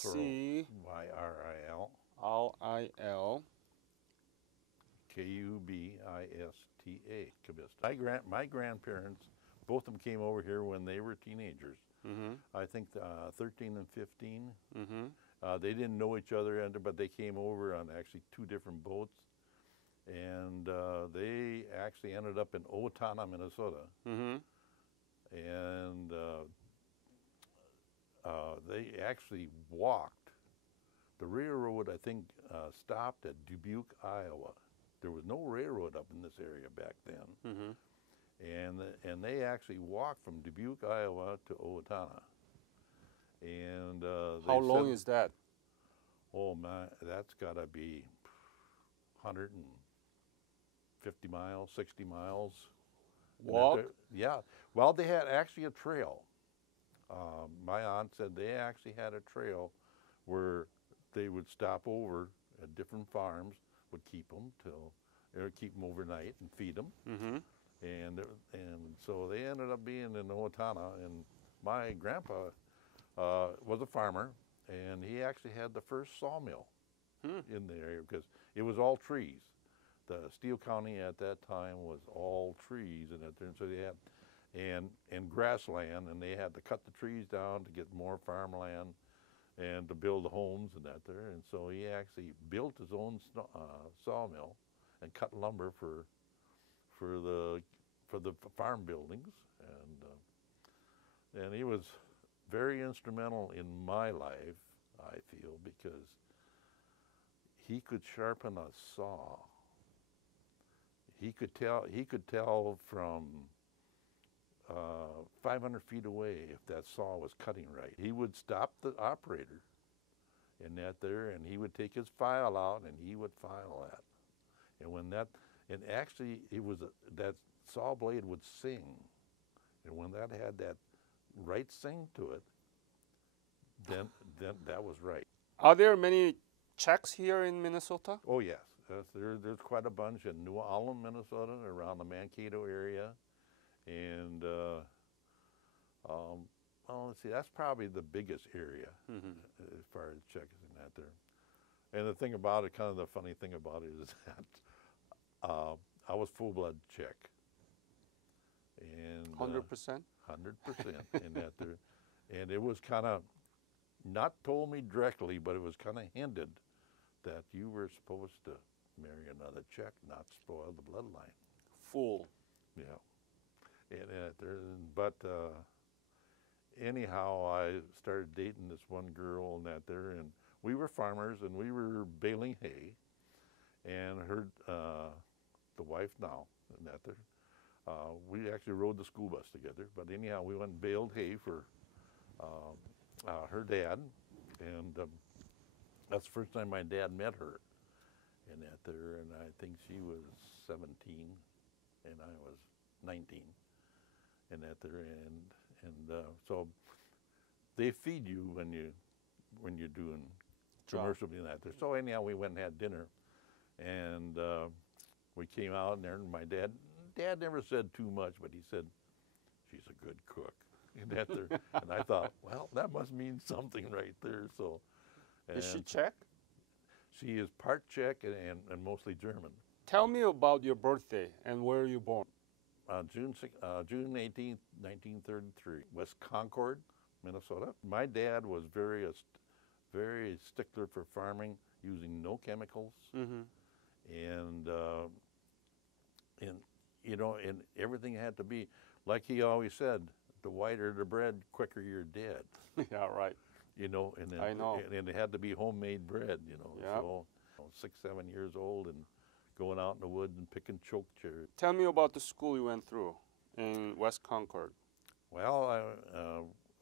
Cyril R-I-L. Kubista. Kubista. My grandparents, both of them came over here when they were teenagers. Mm-hmm. I think 13 and 15. Mm-hmm. They didn't know each other, but they came over on actually two different boats. And they actually ended up in Owatonna, Minnesota. Mm-hmm. And they actually walked. The railroad, I think, stopped at Dubuque, Iowa. There was no railroad up in this area back then. Mm-hmm. And they actually walked from Dubuque, Iowa to Owatonna. And How long is that? Oh man, that's got to be 150 miles, 60 miles. Walk? Yeah. Well, they had actually a trail. My aunt said they actually had a trail where they would stop over at different farms, would keep them overnight and feed them. Mm-hmm. And so they ended up being in Owatonna. And my grandpa was a farmer, and he actually had the first sawmill in the area because it was all trees. The Steele County at that time was all trees, and so they had and grassland, and they had to cut the trees down to get more farmland and to build the homes and that there. And so he actually built his own sawmill and cut lumber for the farm buildings, and he was very instrumental in my life, I feel, because he could sharpen a saw. He could tell from 500 feet away if that saw was cutting right. He would stop the operator in that there, and he would take his file out, and he would file that. And actually, that saw blade would sing, and when that had that right sing to it, then that was right. Are there many Czechs here in Minnesota? Oh yes, there's quite a bunch in New Ulm, Minnesota, around the Mankato area, and well, let's see, that's probably the biggest area as far as Czechs in that there. And the thing about it, kind of the funny thing about it is that I was full-blood Czech. And 100%? 100% in that there. And it was kind of not told me directly, but it was kind of hinted that you were supposed to marry another Czech, not spoil the bloodline. Full. Yeah. But anyhow, I started dating this one girl and that there, and we were farmers, and we were baling hay, and her, the wife now, and that there, we actually rode the school bus together. But anyhow, we went and baled hay for her dad, and that's the first time my dad met her in that there, and I think she was 17, and I was 19, in that there, and so they feed you when you're doing commercial in that there. So anyhow, we went and had dinner, and we came out in there, and my dad never said too much, but he said, "She's a good cook." In that there. And I thought, well, that must mean something right there. So, is she Czech? She is part Czech and mostly German. Tell me about your birthday and where you born. June 18th, 1933, West Concord, Minnesota. My dad was very stickler for farming, using no chemicals, and and everything had to be like he always said. The whiter the bread, quicker you're dead. Yeah, right. And then, I know. And it had to be homemade bread, Yep. So 6, 7 years old and going out in the woods and picking choke cherries. Tell me about the school you went through in West Concord. Well, I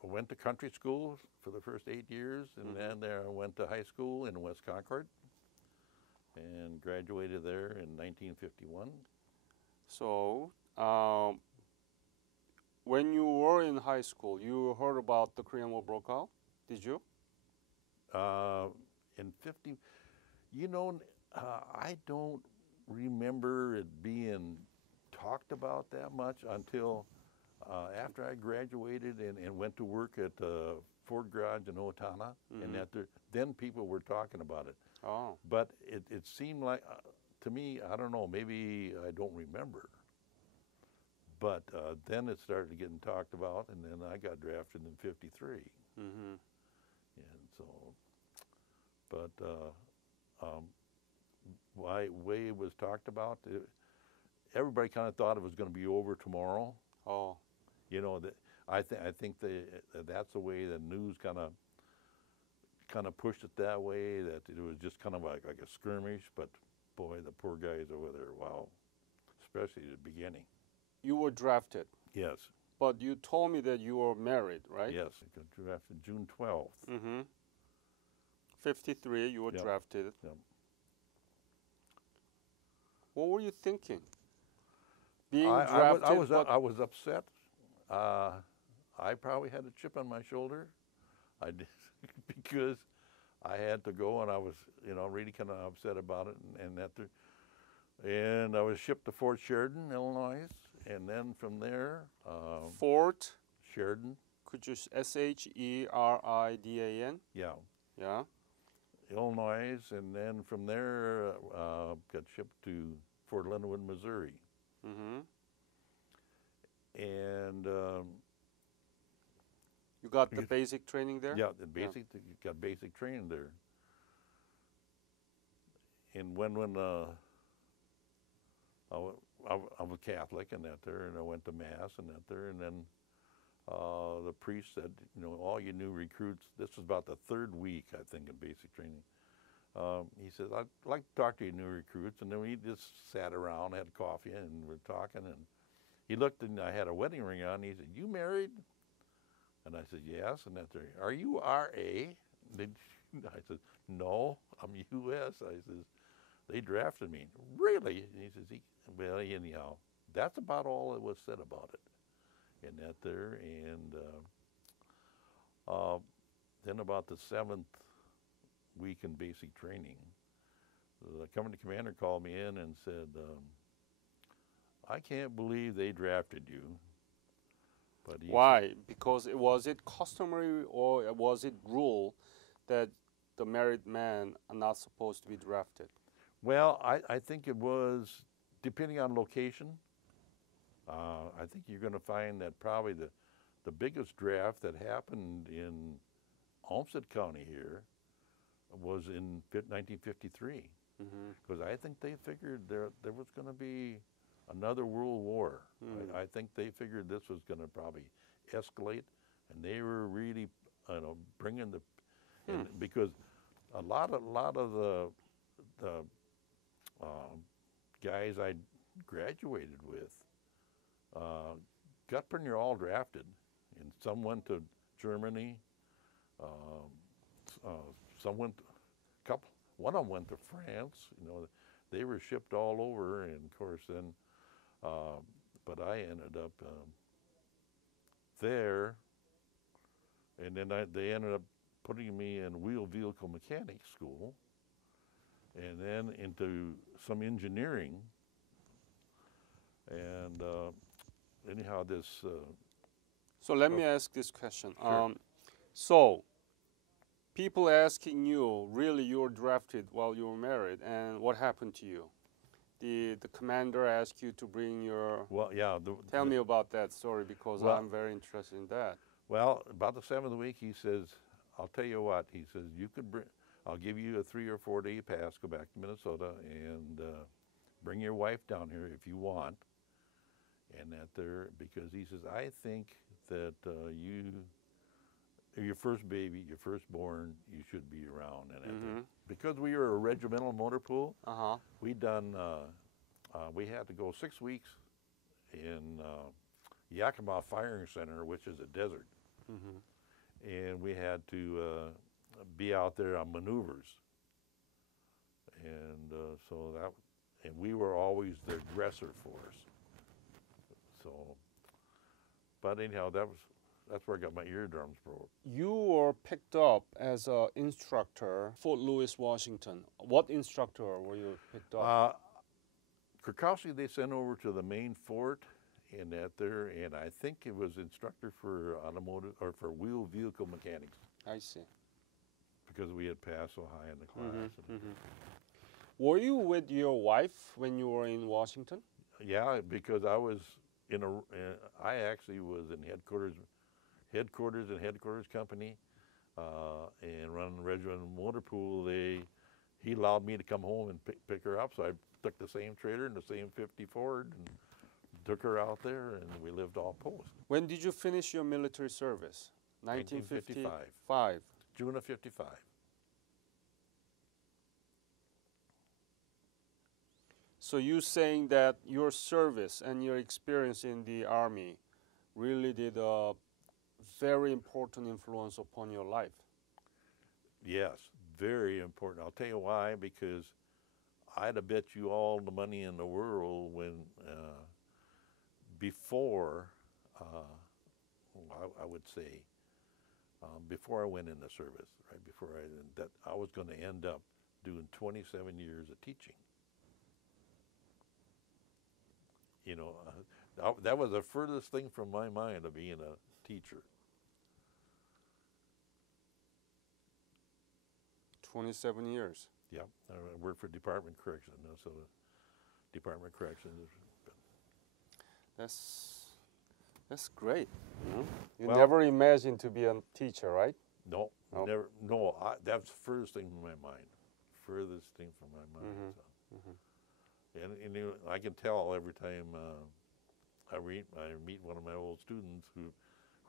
went to country school for the first 8 years, and then I went to high school in West Concord and graduated there in 1951. So, when you were in high school, you heard about the Korean War broke out, did you? In 50, I don't remember it being talked about that much until after I graduated and went to work at the Ford garage in Otana, and that then people were talking about it. Oh. But it seemed like, to me, I don't know, maybe I don't remember. But then it started getting talked about, and then I got drafted in '53. Mm-hmm. And so, but way it was talked about, everybody kind of thought it was going to be over tomorrow. Oh. You know, I think that's the way the news kind of pushed it that way, that it was just kind of like a skirmish. But boy, the poor guys over there, wow, especially at the beginning. You were drafted. Yes. But you told me that you were married, right? Yes, I got drafted June 12th. Mm-hmm. 53, you were drafted. Yep. What were you thinking? Being drafted. I was upset. I probably had a chip on my shoulder. I did because I had to go, and I was, really kind of upset about it, and I was shipped to Fort Sheridan, Illinois, and then from there, Fort Sheridan. Could you Sheridan? Yeah. Yeah. Illinois, and then from there got shipped to Fort Leonard, Missouri. Mm-hmm. And you got the basic training there? Yeah, got basic training there. And when I was Catholic and that there, and I went to Mass and that there, and then the priest said, all you new recruits, this was about the third week, I think, in basic training. He said, I'd like to talk to you new recruits. And then we just sat around, had coffee, and we're talking. And he looked, and I had a wedding ring on. And he said, "You married?" And I said, "Yes." And that's right. "Are you RA?" I said, "No, I'm US." I says, "They drafted me." "Really?" And he says, "Well, anyhow, that's about all that was said about it." And that there, and then about the 7th week in basic training, the company commander called me in and said, "I can't believe they drafted you." But why? Because was it customary or was it rule that the married men are not supposed to be drafted? Well, I think it was, depending on location, I think you're going to find that probably the biggest draft that happened in Olmsted County here was in 1953. Because I think they figured there was going to be another world war. I think they figured this was going to probably escalate, and they were really bringing the because a lot of the guys I graduated with got pretty near all drafted, and some went to Germany, some went, one of them went to France. They were shipped all over, and of course then, but I ended up there, and then they ended up putting me in wheel vehicle mechanic school, and then into some engineering, and anyhow this. So let me ask this question. Sure. So people asking you, really you were drafted while you were married, and what happened to you? The commander asked you to bring your... Well, yeah. Tell me about that story, because I'm very interested in that. Well, about the 7th week, he says, "I'll tell you what," he says, "you could bring, I'll give you a 3 or 4 day pass, go back to Minnesota, and bring your wife down here if you want." And that there, because he says, "I think that your first baby, your firstborn, you should be around." And because we were a regimental motor pool, we had to go 6 weeks in Yakima Firing Center, which is a desert, and we had to be out there on maneuvers, and and we were always the aggressor force. So, but anyhow, that's where I got my eardrums broke. You were picked up as an instructor, Fort Lewis, Washington. What instructor were you picked up? Krakowski they sent over to the main fort in that there, and I think it was instructor for automotive or for wheel vehicle mechanics I see. because we had passed so high in the class. Were you with your wife when you were in Washington? Yeah, because I was I actually was in headquarters and headquarters company, and running Regimental Motor Pool. He allowed me to come home and pick her up, so I took the same trailer and the same 50 Ford and took her out there, and we lived off post. When did you finish your military service? 1955. June of 55. So you saying that your service and your experience in the Army really did a very important influence upon your life? Yes, very important. I'll tell you why, because I'd have bet you all the money in the world when before, I would say, before I went into service, right before that I was going to end up doing 27 years of teaching. You know, that was the furthest thing from my mind of being a teacher. 27 years. Yeah, I worked for Department of Correction, so Department of Corrections. That's great. You Well, never imagined to be a teacher, right? No, No? never. No, that's the furthest thing from my mind. Furthest thing from my mind. So. And you know, I can tell every time I meet one of my old students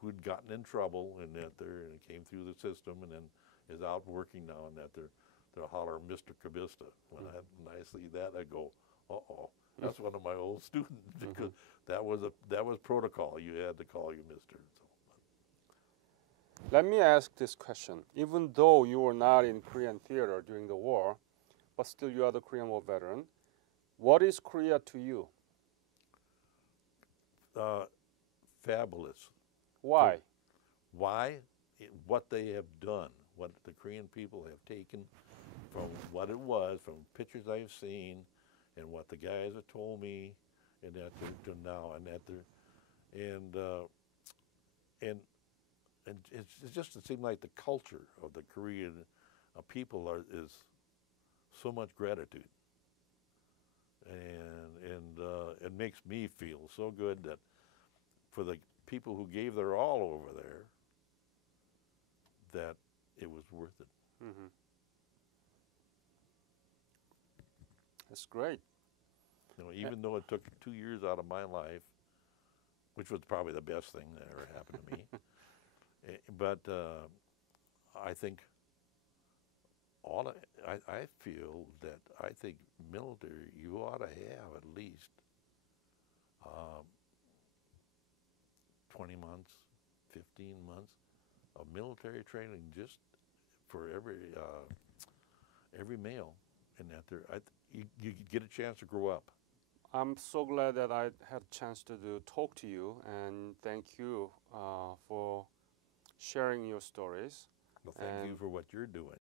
who'd gotten in trouble and that and came through the system and then is out working now and that they'll holler Mr. Kubista. When I see that, I go, uh-oh, that's one of my old students because that was protocol. You had to call you Mr. So. Let me ask this question. Even though you were not in Korean theater during the war, but still you are the Korean War veteran, what is Korea to you? Fabulous. Why? Why? What they have done, what the Korean people have taken from what it was, from pictures I've seen, and what the guys have told me, and that to now, and that and it just seemed like the culture of the Korean people is so much gratitude, and it makes me feel so good that for the people who gave their all over there, that it was worth it. That's great. You know, even though it took 2 years out of my life, which was probably the best thing that ever happened to me, but I think I feel that I think military, you ought to have at least 20 months, 15 months of military training just for every male in that there. You get a chance to grow up. I'm so glad that I had a chance to talk to you, and thank you for sharing your stories. Well, thank you for what you're doing.